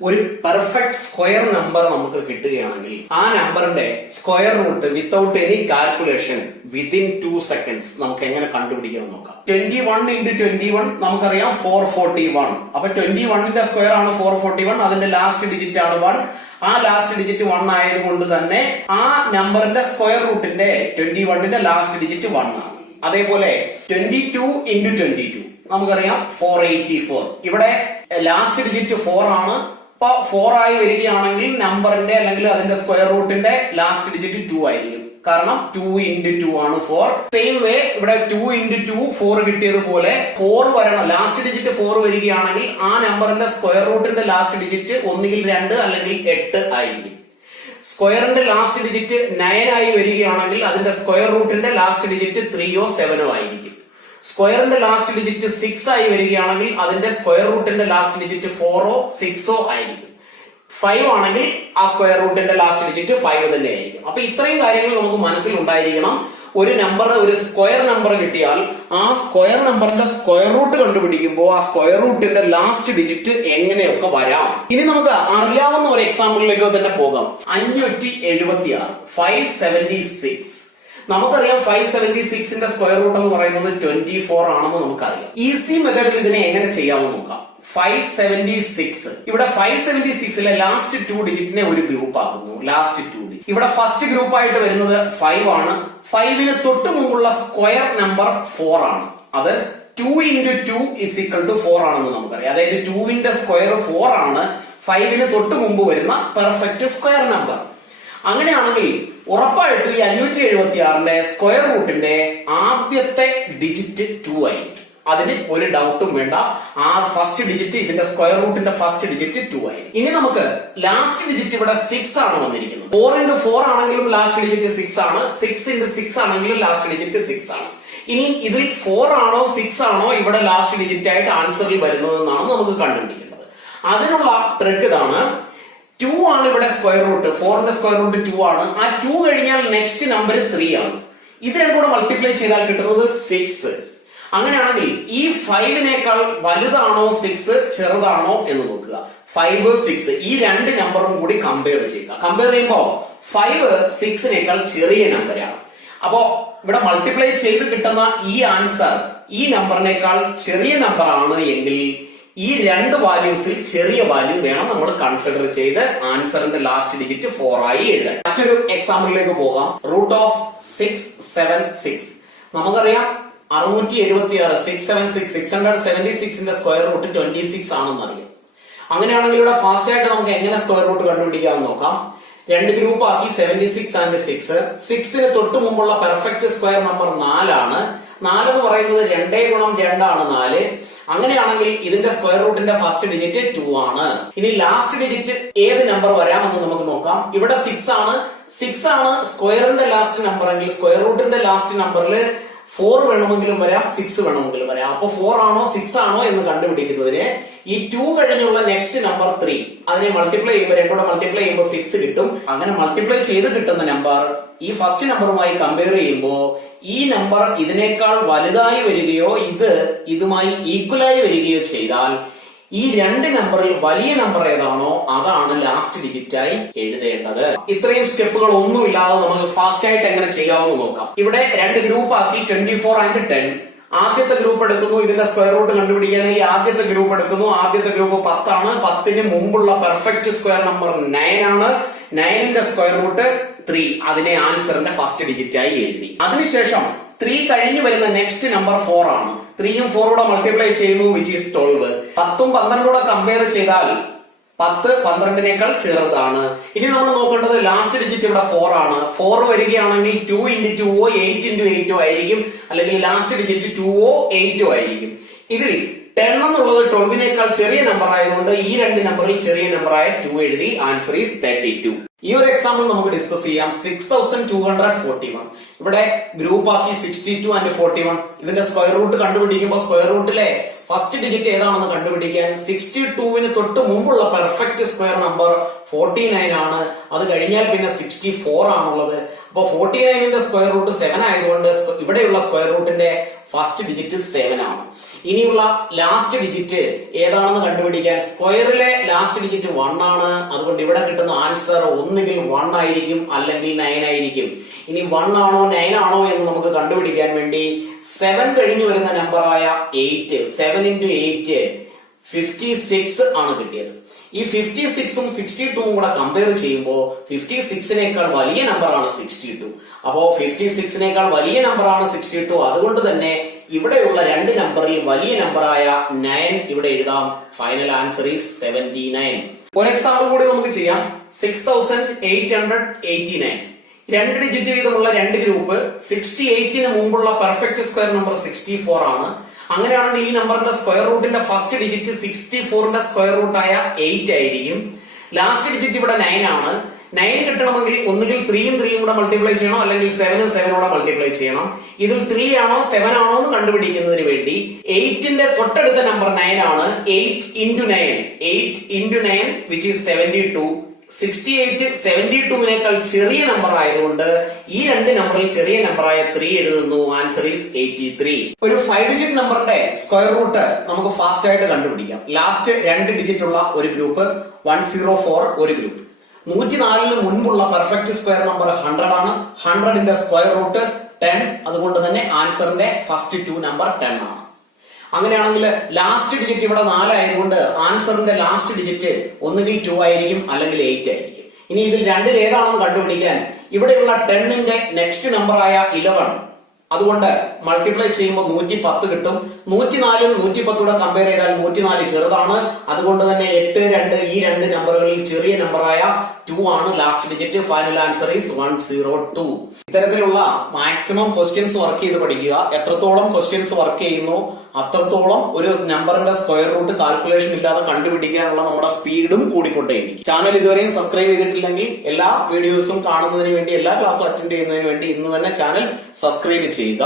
ഒരു perfect square number നമുക്ക് കിട്ടുകയാണെങ്കിൽ ആ നമ്പറിന്റെ square root without any calculation within 2 seconds നമുക്ക് എങ്ങനെ കണ്ടുപിടിക്കാൻ നോക്കാം. 21 into 21 നമുക്കറിയാം 441. അപ്പൊ 21ന്റെ സ്ക്വയർ ആണ് 441. അതിന്റെ ലാസ്റ്റ് ഡിജിറ്റ് ആണ് 1. ആ ലാസ്റ്റ് ഡിജിറ്റ് 1 ആയതുകൊണ്ട് തന്നെ ആ നമ്പറിന്റെ സ്ക്വയർ റൂട്ടിന്റെ 21ന്റെ ലാസ്റ്റ് ഡിജിറ്റ് 1 ആണ്. അതേപോലെ 22 into 22 നമുക്കറിയാം 484. ഇവിടെ ലാസ്റ്റ് ഡിജിറ്റ് 4 ആണ്. അപ്പൊ 4 ആയി വരികയാണെങ്കിൽ നമ്പറിന്റെ അല്ലെങ്കിൽ അതിന്റെ സ്ക്വയർ റൂട്ടിന്റെ ലാസ്റ്റ് ഡിജിറ്റ് 2 ആയിരിക്കും. കാരണം 2 into 2 ആണ് 4. സെയിം വേ ഇവിടെ 2 into 2 4 കിട്ടിയതുപോലെ 4 വരണം. ലാസ്റ്റ് ഡിജിറ്റ് 4 വരികയാണെങ്കിൽ ആ നമ്പറിന്റെ സ്ക്വയർ റൂട്ടിന്റെ ലാസ്റ്റ് ഡിജിറ്റ് ഒന്നുകിൽ 2 അല്ലെങ്കിൽ 8 ആയിരിക്കും. സ്ക്വയറിന്റെ ലാസ്റ്റ് ഡിജിറ്റ് 9 ആയി വരികയാണെങ്കിൽ അതിന്റെ സ്ക്വയർ റൂട്ടിന്റെ ലാസ്റ്റ് ഡിജിറ്റ് 3 7 ആയിരിക്കും. സ്ക്വയറിന്റെ ലാസ്റ്റ് ഡിജിറ്റ് 6 ആയി വരികയാണെങ്കിൽ അതിന്റെ സ്ക്വയർ റൂട്ടിന്റെ ലാസ്റ്റ് ഡിജിറ്റ് 4 6 ആയിരിക്കും. 5 ആണെങ്കിൽ ആ സ്ക്വയർ റൂട്ടിന്റെ ലാസ്റ്റ് ഡിജിറ്റ് 5 തന്നെ ആയിരിക്കും. അപ്പൊ ഇത്രയും കാര്യങ്ങൾ നമുക്ക് മനസ്സിൽ ഉണ്ടായിരിക്കണം. ഒരു നമ്പർ, ഒരു സ്ക്വയർ നമ്പർ കിട്ടിയാൽ ആ സ്ക്വയർ നമ്പറിന്റെ സ്ക്വയർ റൂട്ട് കണ്ടുപിടിക്കുമ്പോൾ ആ സ്ക്വയർ റൂട്ടിന്റെ ലാസ്റ്റ് ഡിജിറ്റ് എങ്ങനെയൊക്കെ വരാം. ഇനി നമുക്ക് അറിയാവുന്ന ഒരു എക്സാമ്പിളിലേക്ക് തന്നെ പോകാം. 576 576. നമുക്കറിയാം 576ന്റെ സ്ക്വയർ റൂട്ട് എന്ന് പറയുന്നത് 24 ആണെന്ന് നമുക്കറിയാം. ഈസി മെത്തേഡിൽ ഇതിനെ എങ്ങനെ ചെയ്യാമെന്ന് നോക്കാം. 576 ഇവിടെ 576ലെ ലാസ്റ്റ് 2 ഡിജിറ്റിനെ ഒരു ഗ്രൂപ്പ് ആകുന്നു. ലാസ്റ്റ് 2 ഡിജിറ്റ് ഇവിടെ ഫസ്റ്റ് ഗ്രൂപ്പ് ആയിട്ട് വരുന്നത് 5 ആണ്. 5ന് തൊട്ട് മുമ്പുള്ള സ്ക്വയർ നമ്പർ 4 ആണ്. അത് 2 into 2 is equal to 4 ആണെന്ന് നമുക്കറിയാം. അതായത് 2ന്റെ സ്ക്വയർ 4 ആണ് 5ന് തൊട്ട് മുമ്പ് വരുന്ന പെർഫെക്റ്റ് സ്ക്വയർ നമ്പർ. അങ്ങനെയാണെങ്കിൽ ഉറപ്പായിട്ടും ഈ 576ന്റെ സ്ക്വയർ റൂട്ടിന്റെ ആദ്യത്തെ ഡിജിറ്റ് 2 ആയിരിക്കും. അതിന് ഒരു ഡൗട്ടും വേണ്ട. ആ ഫസ്റ്റ് ഡിജിറ്റ്, ഇതിന്റെ സ്ക്വയർ റൂട്ടിന്റെ ഫസ്റ്റ് ഡിജിറ്റ് 2 ആയിരിക്കും. ഇനി നമുക്ക് ലാസ്റ്റ് ഡിജിറ്റ് ഇവിടെ 6 ആണ് വന്നിരിക്കുന്നത്. 4 into 4 ആണെങ്കിലും ലാസ്റ്റ് ഡിജിറ്റ് 6 ആണ്. 6 into 6 ആണെങ്കിലും ലാസ്റ്റ് ഡിജിറ്റ് 6 ആണ്. ഇനി ഇതിൽ 4 ആണോ 6 ആണോ ഇവിടെ ലാസ്റ്റ് ഡിജിറ്റ് ആയിട്ട് ആൻസറിൽ വരുന്നതെന്നാണ് നമുക്ക് കണ്ടുപിടിക്കേണ്ടത്. അതിനുള്ള ട്രിക്ക് ഇതാണ്. 2 ആണ് ഇവിടെ സ്ക്വയർ റൂട്ട്. 4ന്റെ സ്ക്വയർ റൂട്ട് 2 ആണ്. ആ 2 കഴിഞ്ഞാൽ നെക്സ്റ്റ് നമ്പർ 3 ആണ്. ഇത് രണ്ടും കൂടെ മൾട്ടിപ്ലൈ ചെയ്താൽ കിട്ടുന്നത് 6. അങ്ങനെയാണെങ്കിൽ ഈ 5നേക്കാൾ വലുതാണോ 6 ചെറുതാണോ എന്ന് നോക്കുക. 5 6 ഈ രണ്ട് നമ്പറും കൂടി കമ്പയർ ചെയ്യുക. കമ്പയർ ചെയ്യുമ്പോൾ 5 6നേക്കാൾ ചെറിയ നമ്പറാണ്. അപ്പോ ഇവിടെ മൾട്ടിപ്ലൈ ചെയ്ത് കിട്ടുന്ന ഈ ആൻസർ ഈ നമ്പറിനേക്കാൾ ചെറിയ നമ്പർ ആണ് എങ്കിൽ ഈ രണ്ട് വാല്യൂസിൽ ചെറിയ വാല്യൂ വേണം നമ്മൾ കൺസിഡർ ചെയ്ത് ആൻസറിന്റെ ലാസ്റ്റ് ഡിജിറ്റ് 4 ആയി എഴുതാൻ. മറ്റൊരു എക്സാമ്പിളിലേക്ക് പോകാം. റൂട്ട് ഓഫ് 676 നമുക്കറിയാം 676 676ന്റെ സ്ക്വയർ റൂട്ട് 26 ആണെന്ന് അറിയാം. അങ്ങനെയാണെങ്കിൽ ഇവിടെ ഫാസ്റ്റ് ആയിട്ട് നമുക്ക് എങ്ങനെ സ്ക്വയർ റൂട്ട് കണ്ടുപിടിക്കാമെന്ന് നോക്കാം. രണ്ട് ഗ്രൂപ്പ് ആക്കി 76 and 6. 6ന് തൊട്ട് മുമ്പുള്ള പെർഫെക്റ്റ് സ്ക്വയർ നമ്പർ 4 ആണ്. 4 എന്ന് പറയുന്നത് 2 ഗുണം 2 ആണ് 4. അങ്ങനെയാണെങ്കിൽ ഇതിന്റെ സ്ക്വയർ റൂട്ടിന്റെ ഫസ്റ്റ് ഡിജിറ്റ് 2 ആണ്. ഇനി ലാസ്റ്റ് ഡിജിറ്റ് ഏത് നമ്പർ വരാമെന്ന് നമുക്ക് നോക്കാം. ഇവിടെ 6 ആണ്. 6 ആണ് സ്ക്വയറിന്റെ ലാസ്റ്റ് നമ്പർ എങ്കിൽ സ്ക്വയർ റൂട്ടിന്റെ ലാസ്റ്റ് നമ്പറിൽ 4 വേണമെങ്കിലും വരാം, 6 വേണമെങ്കിലും വരാം. അപ്പൊ 4 ആണോ 6 ആണോ എന്ന് കണ്ടുപിടിക്കുന്നതിന് ഈ 2 കഴിഞ്ഞുള്ള നെക്സ്റ്റ് നമ്പർ 3 അതിനെ മൾട്ടിപ്ലൈ ചെയ്യുമ്പോൾ രണ്ടൂടെ മൾട്ടിപ്ലൈ ചെയ്യുമ്പോൾ 6 കിട്ടും. അങ്ങനെ മൾട്ടിപ്ലൈ ചെയ്ത് കിട്ടുന്ന നമ്പർ ഈ ഫസ്റ്റ് നമ്പറുമായി കമ്പയർ ചെയ്യുമ്പോൾ ഈ നമ്പർ ഇതിനേക്കാൾ വലുതായി വരികയോ ഇതുമായി ഈക്വലായി വരികയോ ചെയ്താൽ ഈ രണ്ട് നമ്പറിൽ വലിയ നമ്പർ ഏതാണോ അതാണ് ലാസ്റ്റ് ഡിജിറ്റ് ആയി എഴുതേണ്ടത്. ഇത്രയും സ്റ്റെപ്പുകൾ ഒന്നുമില്ലാതെ നമുക്ക് ഫാസ്റ്റ് ആയിട്ട് എങ്ങനെ ചെയ്യാമെന്ന് നോക്കാം. ഇവിടെ രണ്ട് ഗ്രൂപ്പ് ആക്കി 24 and 10. ആദ്യത്തെ ഗ്രൂപ്പ് എടുക്കുന്നു. ഇതിന്റെ സ്ക്വയർ റൂട്ട് കണ്ടുപിടിക്കാനായി ആദ്യത്തെ ഗ്രൂപ്പ് എടുക്കുന്നു. ആദ്യത്തെ ഗ്രൂപ്പ് 10 ആണ്. 10ന് മുമ്പുള്ള പെർഫെക്റ്റ് സ്ക്വയർ നമ്പർ 9 ആണ്. 9ന്റെ സ്ക്വയർ റൂട്ട് 3. അതിനെ ആൻസറിന്റെ ഫസ്റ്റ് ഡിജിറ്റ് ആയി എഴുതി. അതിനുശേഷം 3 കഴിഞ്ഞ് വരുന്ന നെക്സ്റ്റ് നമ്പർ 4 ആണ്. 3യും 4 കൂടെ മൾട്ടിപ്ലൈ ചെയ്യുന്നു, വിച്ച് ഈസ് 12. 10ഉം 12 കൂടെ കമ്പയർ ചെയ്താൽ 10 12നേക്കാൾ ചെറുതാണ്. ഇനി നമ്മൾ നോക്കേണ്ടത് ലാസ്റ്റ് ഡിജിറ്റ് ഇവിടെ 4 ആണ്. 4 വരികയാണെങ്കിൽ 2 into 2 8 into 8 ആയിരിക്കും. അല്ലെങ്കിൽ ലാസ്റ്റ് ഡിജിറ്റ് 2 8 ആയിരിക്കും. ഇതിൽ 10 എന്നുള്ളത് 12നേക്കാൾ ചെറിയ നമ്പർ ആയതുകൊണ്ട് ഈ രണ്ട് നമ്പറിൽ ചെറിയ നമ്പറായ 2 എഴുതി. Answer is 32. ഈ ഒരു എക്സാമ്പിൾ നമുക്ക് ഡിസ്കസ് ചെയ്യാം. 6241 ഇവിടെ ഗ്രൂപ്പ് ആക്കി 62 and 41. ഇതിന്റെ സ്ക്വയർ റൂട്ട് കണ്ടുപിടിക്കുമ്പോൾ സ്ക്വയർ റൂട്ടിലെ ഫസ്റ്റ് ഡിജിറ്റ് ഏതാണെന്ന് കണ്ടുപിടിക്കാൻ 62ന് തൊട്ട് മുമ്പുള്ള പെർഫെക്റ്റ് സ്ക്വയർ നമ്പർ 49 ആണ്. അത് കഴിഞ്ഞാൽ പിന്നെ 64 ആണുള്ളത്. അപ്പൊ 49ന്റെ സ്ക്വയർ റൂട്ട് 7 ആയതുകൊണ്ട് ഇവിടെയുള്ള സ്ക്വയർ റൂട്ടിന്റെ ഫസ്റ്റ് ഡിജിറ്റ് 7 ആണ്. ഇനിയുള്ള ലാസ്റ്റ് ഡിജിറ്റ് ഏതാണെന്ന് കണ്ടുപിടിക്കാൻ സ്ക്വയറിലെ ലാസ്റ്റ് ഡിജിറ്റ് 1 ആണ്. അതുകൊണ്ട് ഇവിടെ കിട്ടുന്ന ആൻസർ ഒന്നുകിൽ 1 ആയിരിക്കും അല്ലെങ്കിൽ 9 ആയിരിക്കും. ഇനി 1 ആണോ 9 ആണോ എന്ന് നമുക്ക് കണ്ടുപിടിക്കാൻ വേണ്ടി 7 കഴിഞ്ഞു വരുന്ന നമ്പറായ 8, 7 into 8 56 ആണ് കിട്ടിയത്. ഈ 56ഉം 62ഉം കൂടെ കമ്പയർ ചെയ്യുമ്പോൾ 56നേക്കാൾ വലിയ നമ്പറാണ് 62. അപ്പോ 56നേക്കാൾ വലിയ നമ്പറാണ് 62. അതുകൊണ്ട് തന്നെ ഇവിടെയുള്ള രണ്ട് നമ്പറിൽ വലിയ നമ്പറായ 9 ഇവിടെ എഴുതാം. Final answer is 79. ഒരു എക്സാമ്പിൾ കൂടി നമുക്ക് ചെയ്യാം. 6889. രണ്ട് ഡിജിറ്റ് വീതമുള്ള രണ്ട് ഗ്രൂപ്പ് 68ന് മുമ്പുള്ള പെർഫെക്റ്റ് സ്ക്വയർ നമ്പർ 64 ആണ്. അങ്ങനെയാണെങ്കിൽ ഈ നമ്പറിന്റെ സ്ക്വയർ റൂട്ടിന്റെ ഫസ്റ്റ് ഡിജിറ്റ് 64ന്റെ സ്ക്വയർ റൂട്ടായ 8 ആയിരിക്കും. ലാസ്റ്റ് ഡിജിറ്റ് ഇവിടെ 9 ആണ്. 9 കിട്ടണമെങ്കിൽ ഒന്നുകിൽ 3യും 3യും കൂടെ മൾട്ടിപ്ലൈ ചെയ്യണം, അല്ലെങ്കിൽ 7ഉം 7 കൂടെ മൾട്ടിപ്ലൈ ചെയ്യണം. ഇതിൽ 3 ആണോ 7 ആണോ എന്ന് കണ്ടുപിടിക്കുന്നതിന് വേണ്ടി 8ന്റെ തൊട്ടടുത്ത നമ്പർ 9 ആണ്. 8 into 9 which is 72. 68 72നേക്കാൾ ചെറിയ നമ്പർ ആയതുകൊണ്ട് ഈ രണ്ട് നമ്പറിൽ ചെറിയ നമ്പറായ 3 എഴുതുന്നു. Answer is 83. ഒരു 5 ഡിജിറ്റ് നമ്പറിന്റെ സ്ക്വയർ റൂട്ട് നമുക്ക് ഫാസ്റ്റ് ആയിട്ട് കണ്ടുപിടിക്കാം. ലാസ്റ്റ് 2 ഡിജിറ്റ് ഉള്ള ഒരു ഗ്രൂപ്പ് 104 ഒരു ഗ്രൂപ്പ്. 104ന് മുൻപുള്ള പെർഫെക്റ്റ് സ്ക്വയർ നമ്പർ 100 ആണ്. 100ന്റെ സ്ക്വയർ റൂട്ട് 10. അതുകൊണ്ട് തന്നെ ആൻസറിന്റെ ഫസ്റ്റ് 2 നമ്പർ 10 ആണ്. അങ്ങനെയാണെങ്കിൽ ലാസ്റ്റ് ഡിജിറ്റ് ഇവിടെ 4 ആയതുകൊണ്ട് ആൻസറിന്റെ ലാസ്റ്റ് ഡിജിറ്റ് ഒന്നുകിൽ 2 ആയിരിക്കും അല്ലെങ്കിൽ 8 ആയിരിക്കും. ഇനി ഇതിൽ രണ്ടിൽ ഏതാണെന്ന് കണ്ടുപിടിക്കാൻ ഇവിടെയുള്ള 10ന്റെ നെക്സ്റ്റ് നമ്പറായ 11 അതുകൊണ്ട് മൾട്ടിപ്ലൈ ചെയ്യുമ്പോൾ 110 കിട്ടും. 104ഉം 110 കൂടെ കമ്പയർ ചെയ്താൽ 104 ചെറുതാണ്. അതുകൊണ്ട് തന്നെ 8, 2 ഈ രണ്ട് നമ്പറുകളിൽ ചെറിയ നമ്പറായ 2 ആണ് last digit. Final answer is 102. ഇത്തരത്തിലുള്ള മാക്സിമം ക്വസ്റ്റ്യൻസ് വർക്ക് ചെയ്ത് പഠിക്കുക. എത്രത്തോളം ക്വസ്റ്റ്യൻസ് വർക്ക് ചെയ്യുന്നു അത്രത്തോളം ഒരു നമ്പറിന്റെ സ്ക്വയർ റൂട്ട് കാൽക്കുലേഷൻ ഇല്ലാതെ കണ്ടുപിടിക്കാനുള്ള നമ്മുടെ സ്പീഡും കൂടിക്കൊണ്ടേയിരിക്കും. ചാനൽ ഇതുവരെയും സബ്സ്ക്രൈബ് ചെയ്തിട്ടില്ലെങ്കിൽ എല്ലാ വീഡിയോസും കാണുന്നതിന് വേണ്ടി, എല്ലാ ക്ലാസ്സും അറ്റൻഡ് ചെയ്യുന്നതിന് വേണ്ടി ഇന്ന് തന്നെ ചാനൽ സബ്സ്ക്രൈബ് ചെയ്യുക.